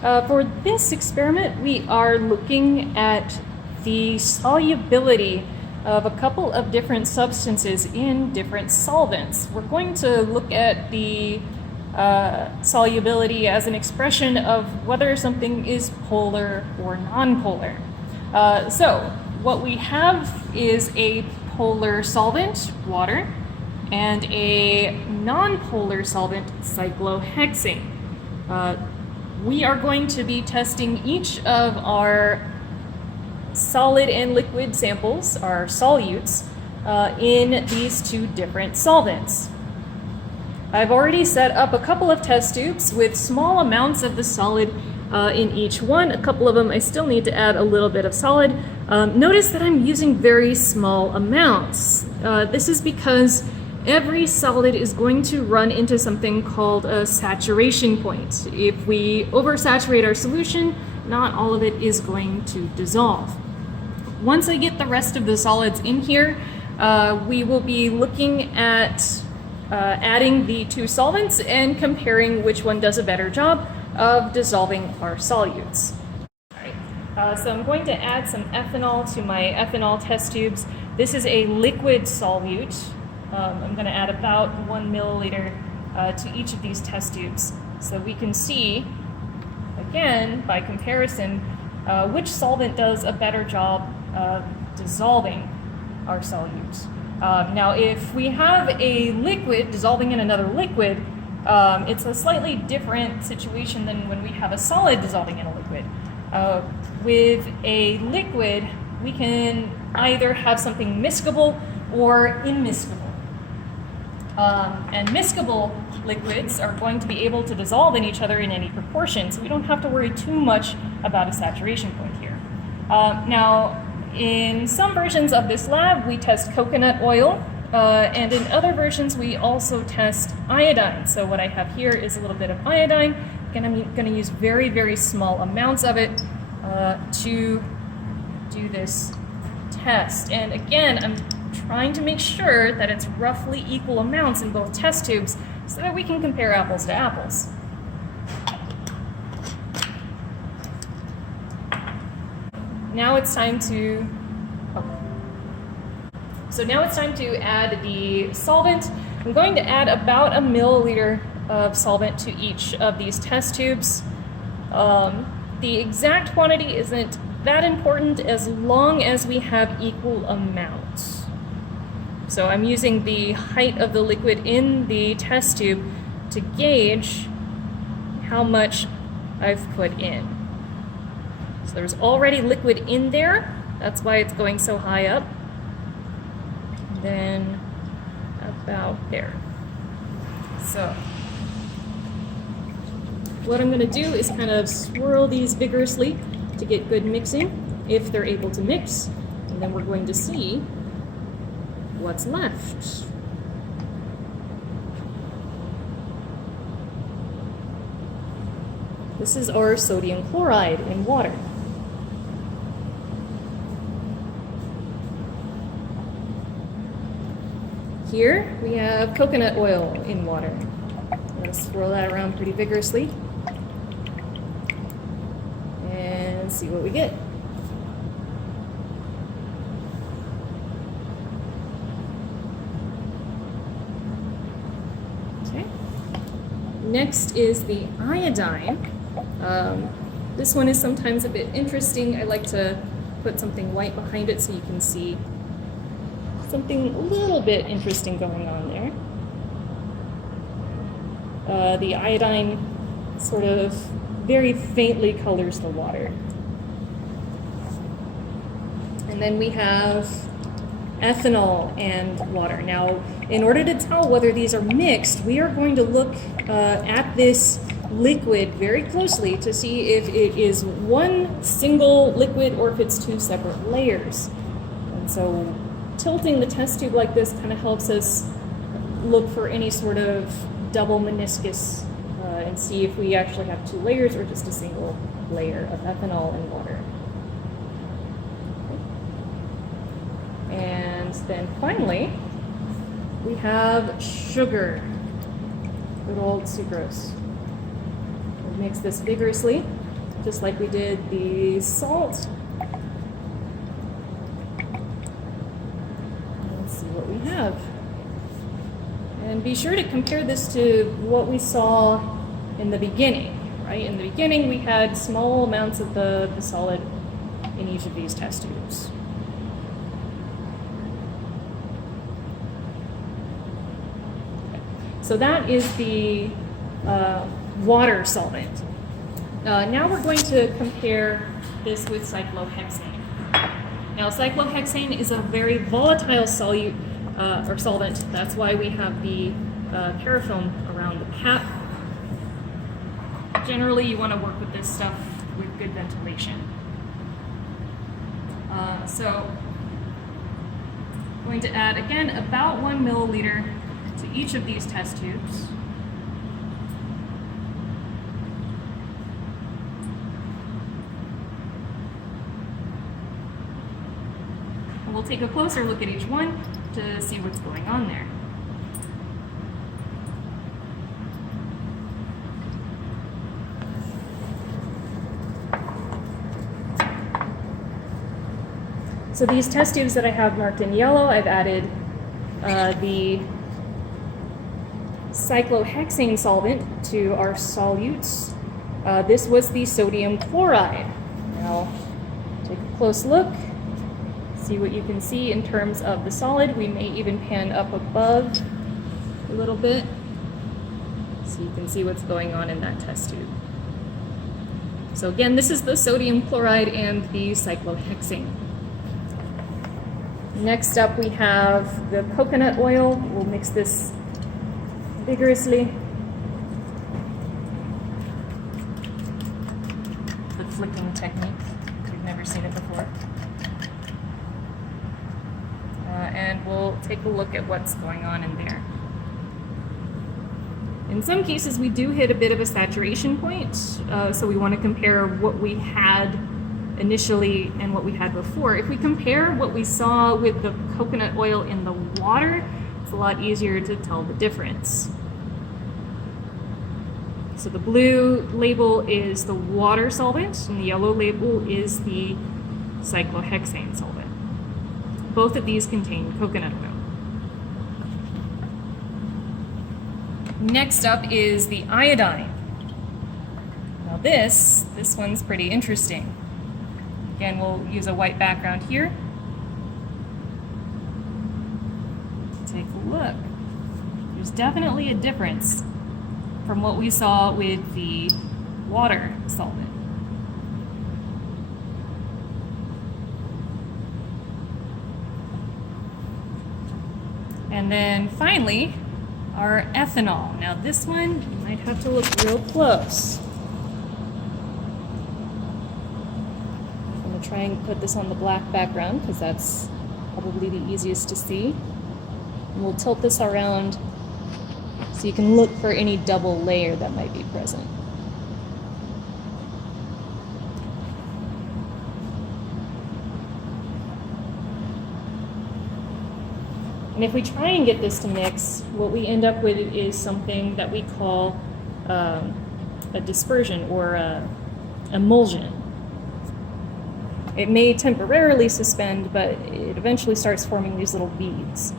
For this experiment, we are looking at the solubility of a couple of different substances in different solvents. We're going to look at the solubility as an expression of whether something is polar or nonpolar. So what we have is a polar solvent, water, and a nonpolar solvent, cyclohexane. We are going to be testing each of our solid and liquid samples, our solutes, in these two different solvents. I've already set up a couple of test tubes with small amounts of the solid in each one. A couple of them I still need to add a little bit of solid. Notice that I'm using very small amounts. This is because every solid is going to run into something called a saturation point. If we oversaturate our solution, not all of it is going to dissolve. Once I get the rest of the solids in here, we will be looking at adding the two solvents and comparing which one does a better job of dissolving our solutes. All right. So I'm going to add some ethanol to my ethanol test tubes. This is a liquid solute. I'm going to add about 1 milliliter to each of these test tubes so we can see, again, by comparison, which solvent does a better job of dissolving our solutes. Now, if we have a liquid dissolving in another liquid, it's a slightly different situation than when we have a solid dissolving in a liquid. With a liquid, we can either have something miscible or immiscible. And miscible liquids are going to be able to dissolve in each other in any proportion, so we don't have to worry too much about a saturation point here. Now, in some versions of this lab, we test coconut oil, and in other versions, we also test iodine. So what I have here is a little bit of iodine. Again, I'm going to use very, very small amounts of it to do this test. And again, I'm trying to make sure that it's roughly equal amounts in both test tubes so that we can compare apples to apples. Now it's time to add the solvent. I'm going to add about a milliliter of solvent to each of these test tubes. The exact quantity isn't that important as long as we have equal amounts. So I'm using the height of the liquid in the test tube to gauge how much I've put in. So there's already liquid in there, that's why it's going so high up. And then about there. So what I'm going to do is kind of swirl these vigorously to get good mixing, if they're able to mix, and then we're going to see what's left. This is our sodium chloride in water. Here we have coconut oil in water. Let's swirl that around pretty vigorously and see what we get. Okay. Next is the iodine. This one is sometimes a bit interesting. I like to put something white behind it so you can see something a little bit interesting going on there. The iodine sort of very faintly colors the water. And then we have ethanol and water. Now, in order to tell whether these are mixed, we are going to look at this liquid very closely to see if it is one single liquid or if it's two separate layers. And so tilting the test tube like this kind of helps us look for any sort of double meniscus and see if we actually have two layers or just a single layer of ethanol and water. And then finally, we have sugar, good old sucrose. We'll mix this vigorously just like we did the salt. Let's see what we have. And be sure to compare this to what we saw in the beginning, right? In the beginning, we had small amounts of the solid in each of these test tubes. So that is the water solvent. Now we're going to compare this with cyclohexane. Now cyclohexane is a very volatile solute or solvent. That's why we have the parafilm around the cap. Generally, you want to work with this stuff with good ventilation. So I'm going to add, again, about 1 milliliter to each of these test tubes. And we'll take a closer look at each one to see what's going on there. So these test tubes that I have marked in yellow, I've added the cyclohexane solvent to our solutes. This was the sodium chloride. Now, take a close look, see what you can see in terms of the solid. We may even pan up above a little bit so you can see what's going on in that test tube. So again, this is the sodium chloride and the cyclohexane. Next up, we have the coconut oil. We'll mix this vigorously. The flicking technique. We've never seen it before. And we'll take a look at what's going on in there. In some cases, we do hit a bit of a saturation point, so we want to compare what we had initially and what we had before. If we compare what we saw with the coconut oil in the water, it's a lot easier to tell the difference. So the blue label is the water solvent, and the yellow label is the cyclohexane solvent. Both of these contain coconut oil. Next up is the iodine. Now this one's pretty interesting. Again, we'll use a white background here. Take a look. There's definitely a difference from what we saw with the water solvent. And then finally, our ethanol. Now this one, you might have to look real close. Try and put this on the black background because that's probably the easiest to see. And we'll tilt this around so you can look for any double layer that might be present. And if we try and get this to mix, what we end up with is something that we call a dispersion or a emulsion. It may temporarily suspend, but it eventually starts forming these little beads.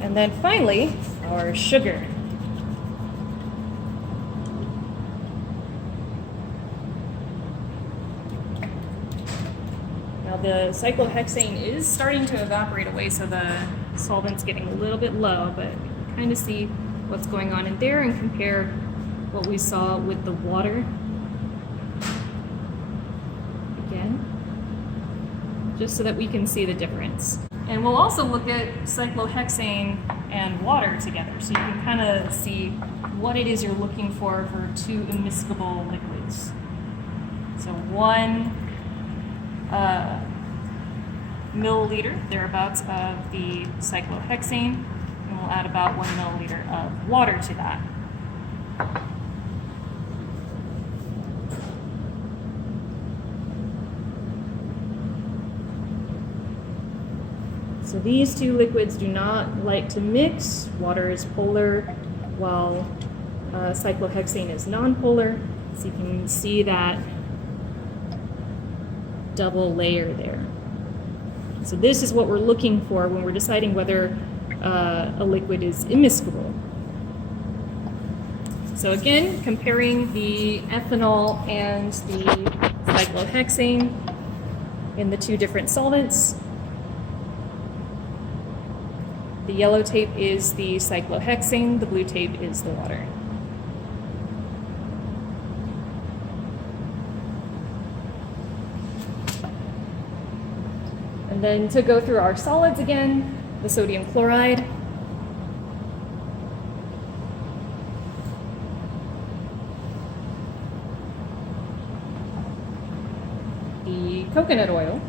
And then finally, our sugar. Now the cyclohexane is starting to evaporate away, so the solvent's getting a little bit low, but you can kind of see what's going on in there and compare what we saw with the water. Just so that we can see the difference. And we'll also look at cyclohexane and water together, so you can kind of see what it is you're looking for two immiscible liquids. So 1 milliliter, thereabouts, of the cyclohexane, and we'll add about 1 milliliter of water to that. So these two liquids do not like to mix. Water is polar, while cyclohexane is nonpolar. So you can see that double layer there. So this is what we're looking for when we're deciding whether a liquid is immiscible. So again, comparing the ethanol and the cyclohexane in the two different solvents. The yellow tape is the cyclohexane, the blue tape is the water. And then to go through our solids again, the sodium chloride, the coconut oil,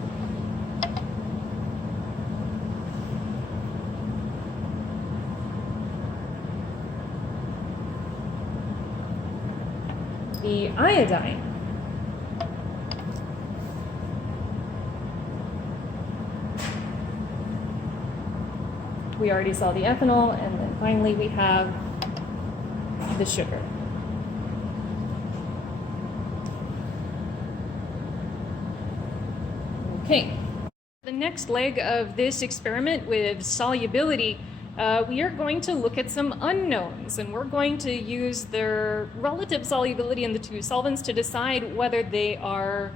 the iodine, we already saw the ethanol, and then finally we have the sugar. Okay, the next leg of this experiment with solubility, we are going to look at some unknowns, and we're going to use their relative solubility in the two solvents to decide whether they are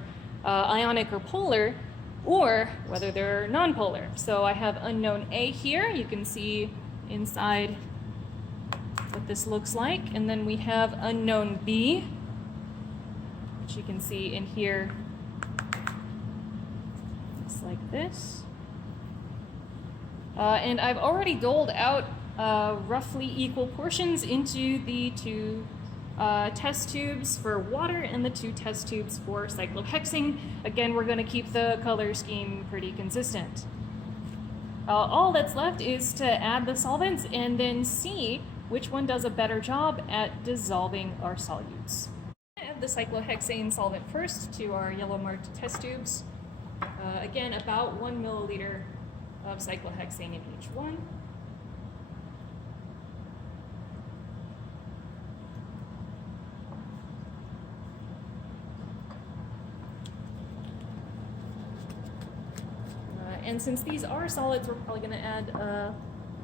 ionic or polar, or whether they're nonpolar. So I have unknown A here. You can see inside what this looks like. And then we have unknown B, which you can see in here. Looks like this. And I've already doled out roughly equal portions into the two test tubes for water and the two test tubes for cyclohexane. Again, we're going to keep the color scheme pretty consistent. All that's left is to add the solvents and then see which one does a better job at dissolving our solutes. Add the cyclohexane solvent first to our yellow marked test tubes. Again, about 1 milliliter of cyclohexane in each one. And since these are solids, we're probably going to add a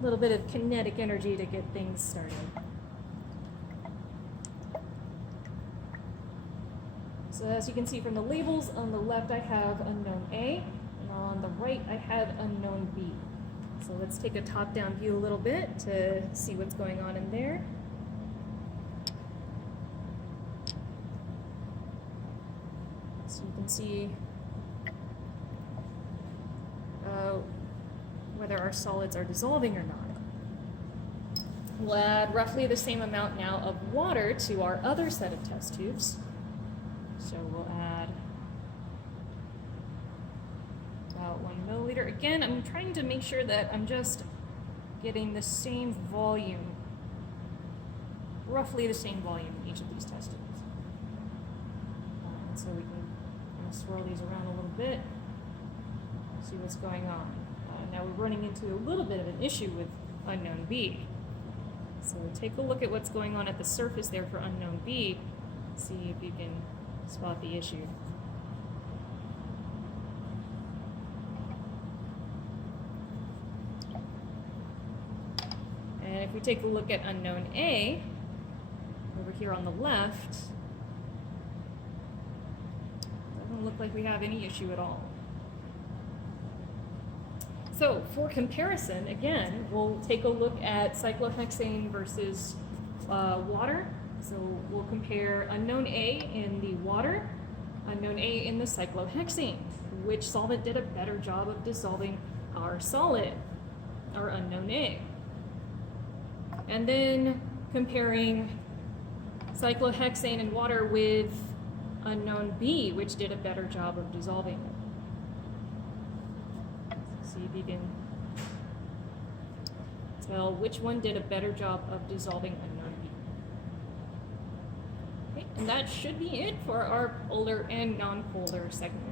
little bit of kinetic energy to get things started. So as you can see from the labels, on the left I have unknown A, and on the right I have unknown B. So let's take a top-down view a little bit to see what's going on in there. So you can see whether our solids are dissolving or not. We'll add roughly the same amount now of water to our other set of test tubes. So we'll add about 1 milliliter. Again, I'm trying to make sure that I'm just getting the same volume, roughly the same volume in each of these test tubes. And so we can kind of swirl these around a little bit, see what's going on. Now we're running into a little bit of an issue with unknown B. So take a look at what's going on at the surface there for unknown B, see if you can spot the issue. And if we take a look at unknown A, over here on the left, doesn't look like we have any issue at all. So for comparison, again, we'll take a look at cyclohexane versus water. So we'll compare unknown A in the water, unknown A in the cyclohexane. Which solvent did a better job of dissolving our solid, our unknown A? And then comparing cyclohexane and water with unknown B, which did a better job of dissolving it. See if you can tell which one did a better job of dissolving unknown B. Okay, and that should be it for our polar and non-polar segment.